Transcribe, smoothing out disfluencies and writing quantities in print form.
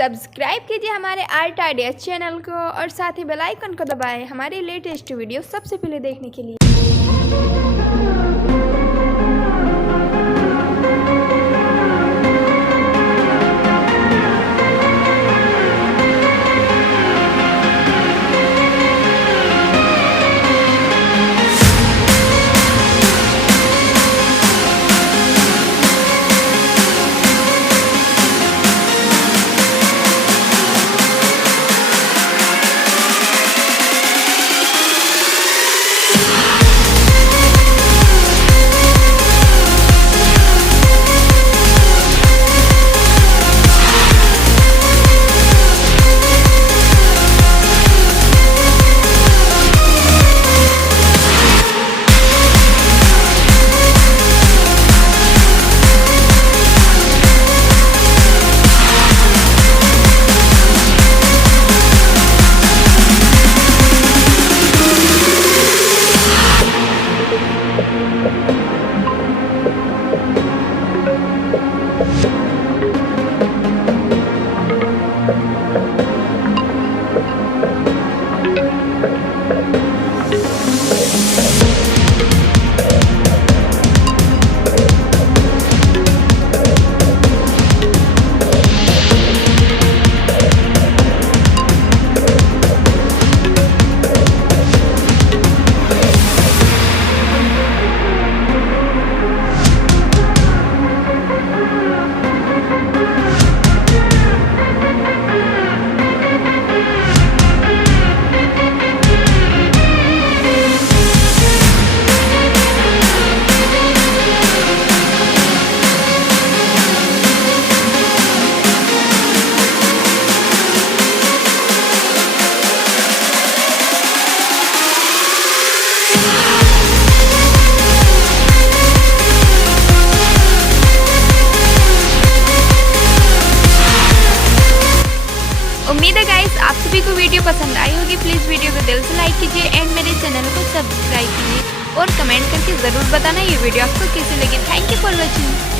Subscribe कीजिए हमारे art idea channel को और साथ ही बेल आइकन को दबाएं हमारी लेटेस्ट वीडियो सबसे पहले देखने के लिए। उम्मीद है गाइस आप सभी को वीडियो पसंद आई होगी। प्लीज़ वीडियो को दिल से लाइक कीजिए एंड मेरे चैनल को सब्सक्राइब कीजिए और कमेंट करके ज़रूर बताना ये वीडियो आपको कैसी लगी। Thank you for watching.